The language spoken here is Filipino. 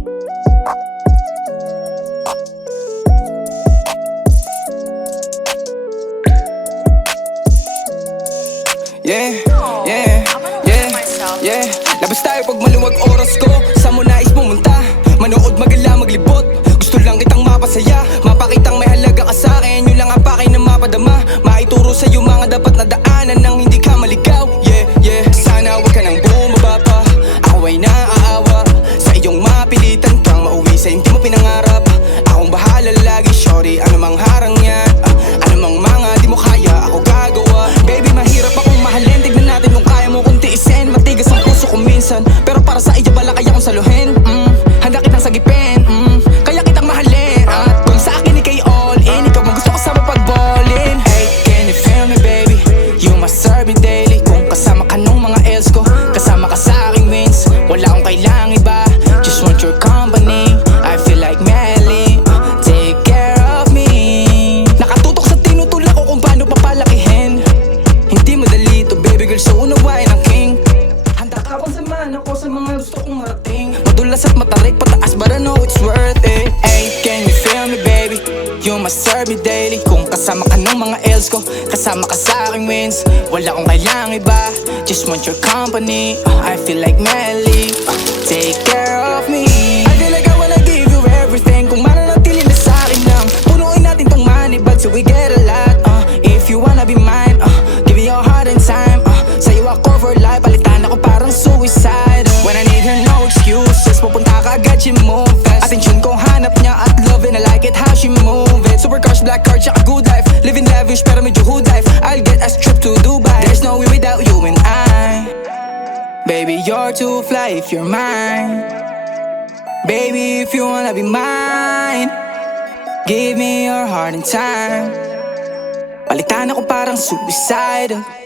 Yeah, yeah, yeah, yeah. Labas tayo pag maluwag oras ko. Saan mo nais pumunta? Manood, magala, maglibot. Gusto lang kitang mapasaya, mapakitang may halaga ka sa'kin. Yun lang ang pakay na mapadama, maituro sa'yo mga dapat na daanan nang hindi ka maligaw. Yeah, yeah. Sana huwag ka nang bumaba pa, ako ay naaawa sa iyong mapilitan kang mauwi sa hindi mo pinangarap. Akong bahala lagi, shorty, anumang harang yan, anumang mga di mo kaya, ako gagawa. Baby, mahirap akong mahalin, tignan natin kung kaya mo kong tiisin. Matigas ang puso ko minsan, pero para sa iyo bala kaya kong saluhin. Handa kitang sagipin, kaya kitang mahalin. At kung sa akin ikay all in, ikaw ang gusto ko sa mapag-ballin. Hey, can you feel me baby? You must serve me daily. Kung kasama ka nung mga else ko, kasama ka sa aking wins, wala akong kailangang iba, just want your company. I feel like Melly, take care of me. Nakatutok sa tinutulak ko kung paano papalakihin. Hindi madali to baby girl, so unawain ang king. Handa ka bang samahan ako sa mga gusto kong marating? Madulas at matarik, pataas but I know it's worth it. Hey, can you feel me baby? You must serve me daily. Kung kasama ka nung mga else ko, kasama ka sa aking wins, wala akong kailangang iba, just want your company. I feel like Melly, take care of me. I feel like I wanna give you everything. Kung mananatili na sa akin lang, punuin natin tong money bag so we get a lot. If you wanna be mine, give me your heart and time. Sa'yo ako for life, palitan ako parang suicide. When I need her, no excuses, pupunta ka agad, she move fast. Atensyon ko hanap niya at love it, I like it how she move it. Super cars, black car, tsaka good life, living lavish pero medyo hood life. I'll get us trip to Dubai, there's no way without you and I. Baby, you're too fly if you're mine. Baby, if you wanna be mine, give me your heart and time. Palitan ako parang suicide.